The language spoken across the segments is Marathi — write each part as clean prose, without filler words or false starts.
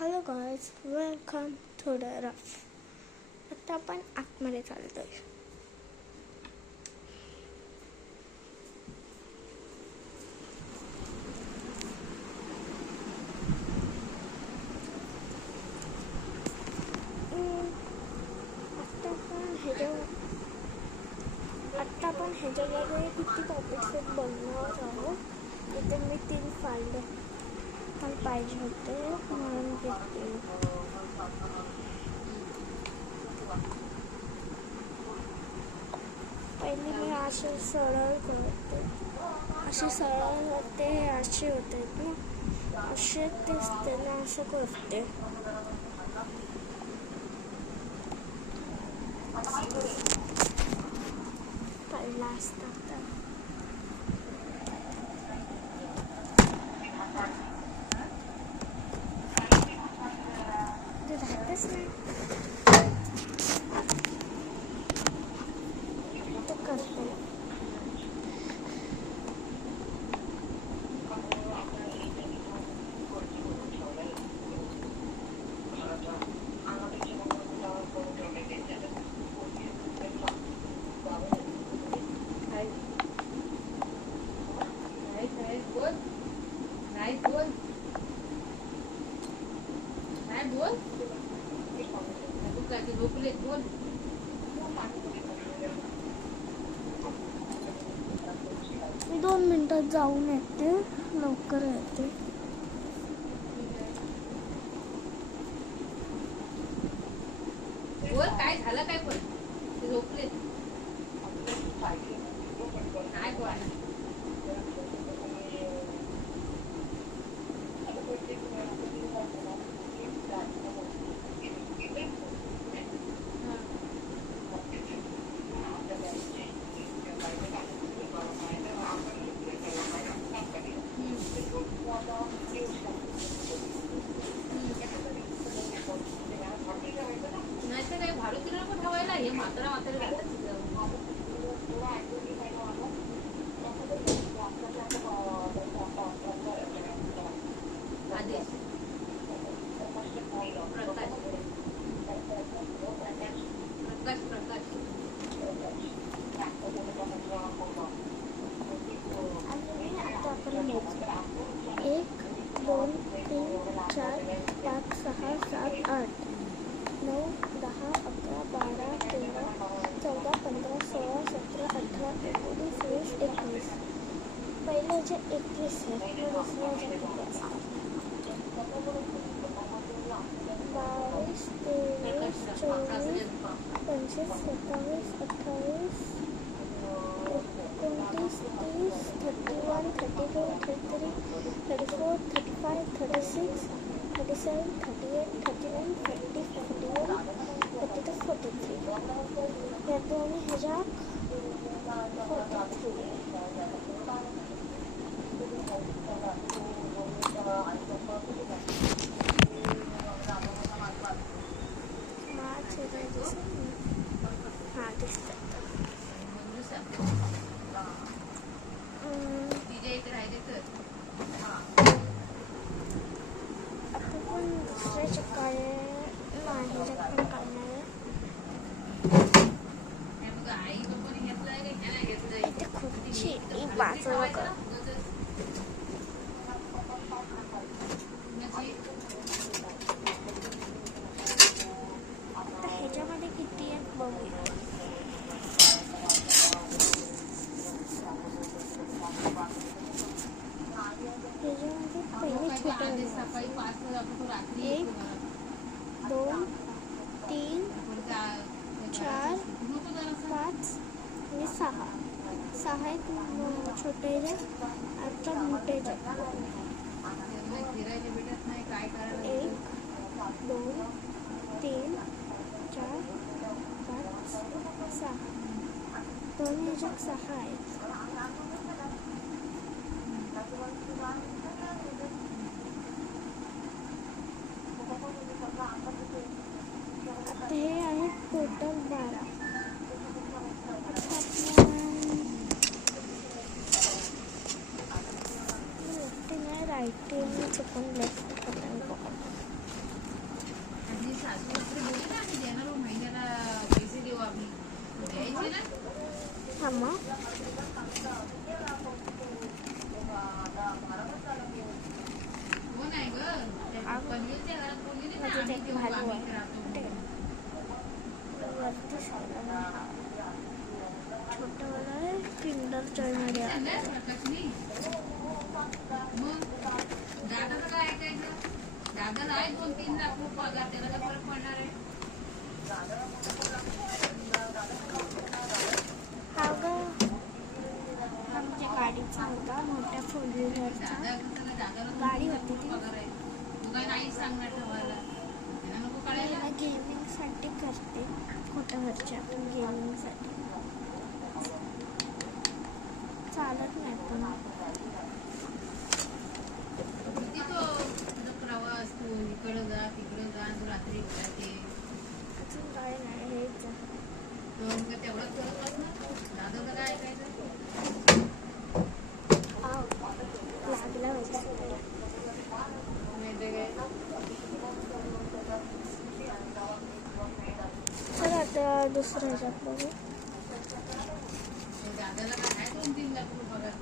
Hello guys, welcome to the rough. आता आपण आतमध्ये चालतोय. आत्ता आपण ह्याच्यामध्ये किती टॉपिक्स बनवणार आहोत. इथे मी 3 फाईल पाहिजे होते म्हणून घेतले. पहिले मी असे सरळ करते, असे सरळ होते, असे होते ना, असे दिसते ना, असं करते. पहिला असतात ते राहतच नाही. ते करते. मी 2 मिनिटात जाऊन येते, लवकर येते. काय झालं काय पण झोपले नाही बोला. नाही तर काही भाडू तिला पण ठेवायला हे म्हातारा म्हातारा राहतात आदेश प्रकाश प्रकाश 1 2 3 4 5 6 7 8 9 10 11 12 13 14 15 16 17 18 19 20 21. पहिले जे 21 आहे, दुसऱ्या जे 22 23 24 25 27 28 29 30 31 32 33 34 35 36 37 38 39 40 41 42 43. या दोन्ही ह्याच्यात 43. हां दिसतं. आता पण दुसऱ्याचे काळे नाही पण काढणार आहे. इथे खुर्ची बाजूला कर. आता ह्याच्यामध्ये किती आहेत बघूया. ह्याच्यामध्ये पहिले छोटे 1 2 3 4 5 आणि 6 आहेत छोटे आता मोठे 1 2 3 4 5 6 दोन्ही ह्याच्यात 6 आहेत. आता हे आहेत टोटल 12. राईट पण लेफ्ट पकडून सासू सासरे बोलले ना आम्ही देणार महिन्याला पैसे देऊ आम्ही द्यायचे ना. हा मग हो नाही ग पनवेलच्या घरात बोलली ना म्हणजे आम्ही ते देऊ भालू आम्ही आहे. राहतो. वरती साईडला छोटं वाला आहे किंडर जॉयमध्ये आहे. सांगा प्रकाशनी मग दादाचं काय ऐकायचं. दादाला आहे 2-3 लाख रुपये पगार त्याला काय फरक पडणार आहे. हा ग आमच्या गाडीचा होता मोठ्या फोर व्हीलरचा गाडी होती ती. पगार आहे तू काय नाही सांगणार ठेवायला त्यांना नको कळायला. मला गेमिंगसाठी करते मोठ्या घरच्या गेमिंगसाठी चालत नाही पण किती तो तुझा प्रवास तू इकडं जा तिकडं जा तू रात्री उठायचे अजून काय नाही हेच आहे. तेवढंच करत बसणार दादाचं काय ऐकायचं. आव, लागला वगैरे माहिती काय चल आता दुसरं ह्याच्यात बघू. दादाला काय आहे 2-3 लाख रुपये पगार.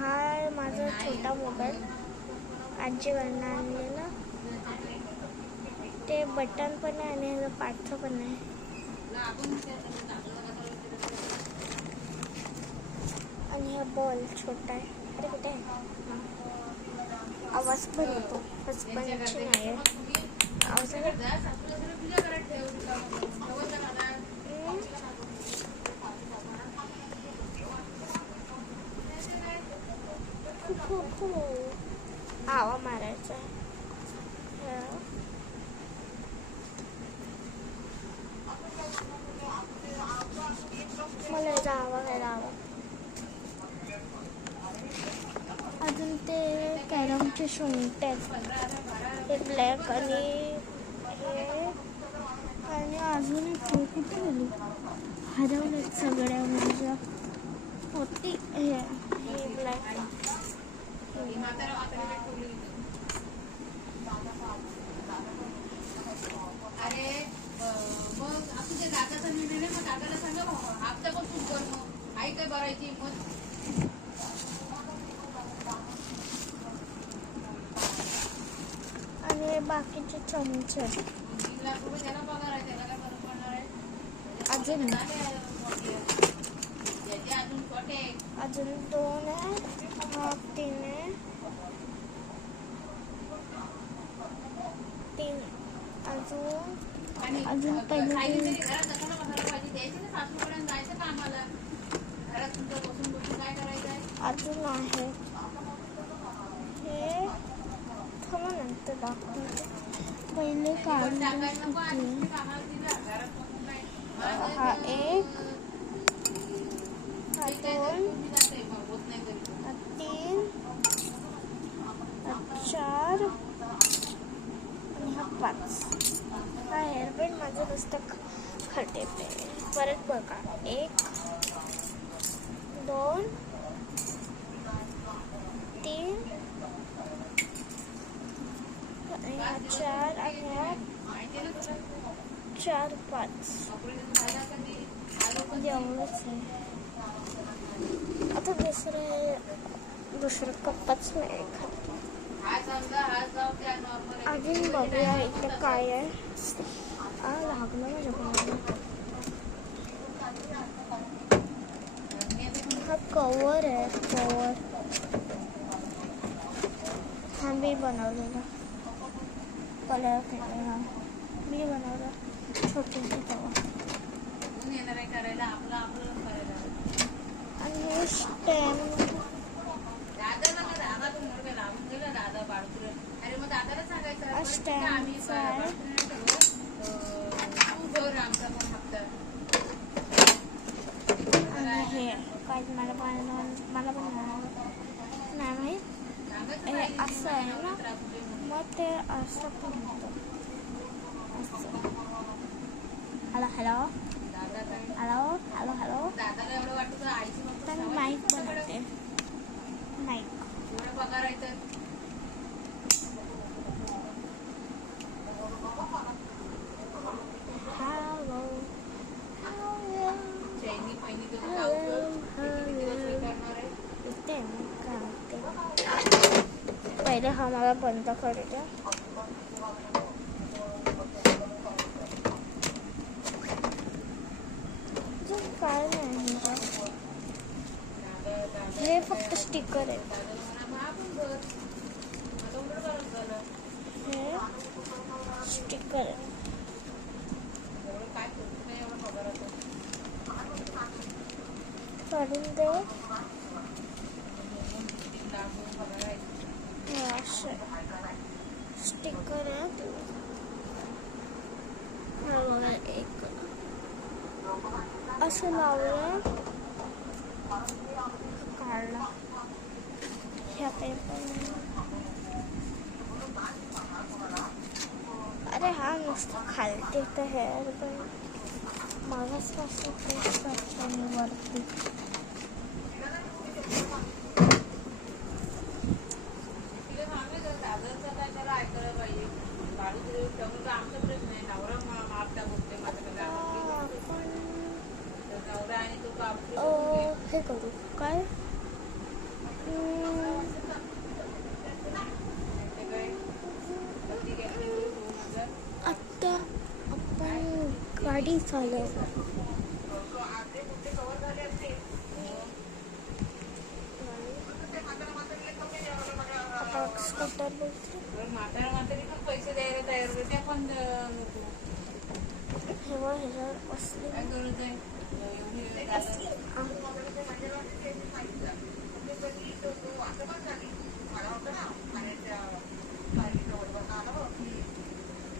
हा आहे माझा छोटा मोबाईल आजीकडनं आणलेला. ते बटन पण आहे आणि ह्याचं पाठचं पण आहे. आपण आणि हा बॉल छोटा आहे. अरे कुठे आहे आवाज पण येतो हसबंडची नाही आहे आवाज आहे. आवा मारायचा आहे. मला याचा आवा घ्यायला हवा. अजून ते कॅरमचे शुंट आहेत ते ब्लॅक आणि हे आणि अजून एक कुठे गेली हरवलेत सगळ्या म्हणजे होती हे ब्लॅक. अरे मग आपण ते दादाचा निर्णय नाही मग दादाला सांगा हप्ता पण तू कर मग आई काय भरायची मग. आणि बाकीचे चमचे 3 लाख रुपये त्याला पगार आहे त्याला काय फरक पडणार आहे. अजून त्याचे अजून छोटे अजून 2 आहे हा 3 आहे 3 अजून पहिले काहीतरी घरात कशाला बसायला पाहिजे द्यायचे ना सासूपर्यंत जायचं कामाला घरात तुमचं बसून बसून काय करायचं आहे. अजून आहे हे थांबा नंतर दाखवते पहिले काढून टाकायला नको आणि कामाला दिलं घरात बसून काय हा 1 हा 2 होत नाही तरी हा 3 हा 4 आणि हा 5. हा हेअरबँड माझं नुसतं खटे पे परत बघा 1 2 3 आणि हा 4 आणि हा 4 5 एवढंच आहे. आता दुसरं कप्पाच नाही खाते. अजून बघूया इकडे काय आहे. लागलं माझ्या कोणाला हा कवर आहे कवर हा मी बनवलेला कलर केलेला मी बनवला छोटीशी कवर. करायला आपलं आपलं करायला आणि हे स्टॅम्प दादाला का दादा तू मोठं लावून गेला दादा बाळकुल अरे मग दादाला सांगायचं स्टॅम्प आम्ही तू घर आमचा पण हप्ता. आणि हे काय मला पण नाही माहीत हे असं आहे ना मग ते असं पण होतं असं. Hello hello hello hello hello दादाला एवढं वाटतं आईची तर मी माईक बनवते माईक एवढा पगार आहे तर हा मला बंद करू द्या. अजून काय नाही हे फक्त स्टिकर आहे. हे स्टिकर आहे. काढून दे. हे असे स्टिकर आहे. हा बघा एक असं लावलं काढला ह्या पेपर. अरे हा नुसतं खालते तर हेअर पण मागासपासून तेच करतो मी वरती. हे करू काय आता आपण गाडी चालवू. आता स्कूटर बोलते म्हातारी पण पैसे द्यायला तयार होते पण हेव्हा ह्याच्यावर असली काय गरज आहे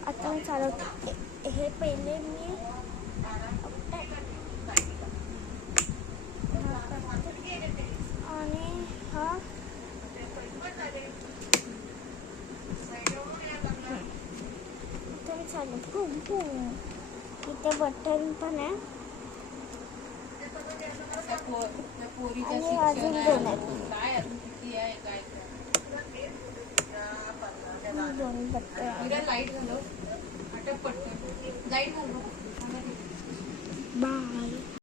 आता मी चालवते. हे पहिले मी आणि हा इथे मी चालवते. इथे बटन पण आहे आणि अजून दोन आहेत. काय अजून किती आहे काय दोन बटन आहे. लाईट झालं अटक पडतं लाईट झालं बाय.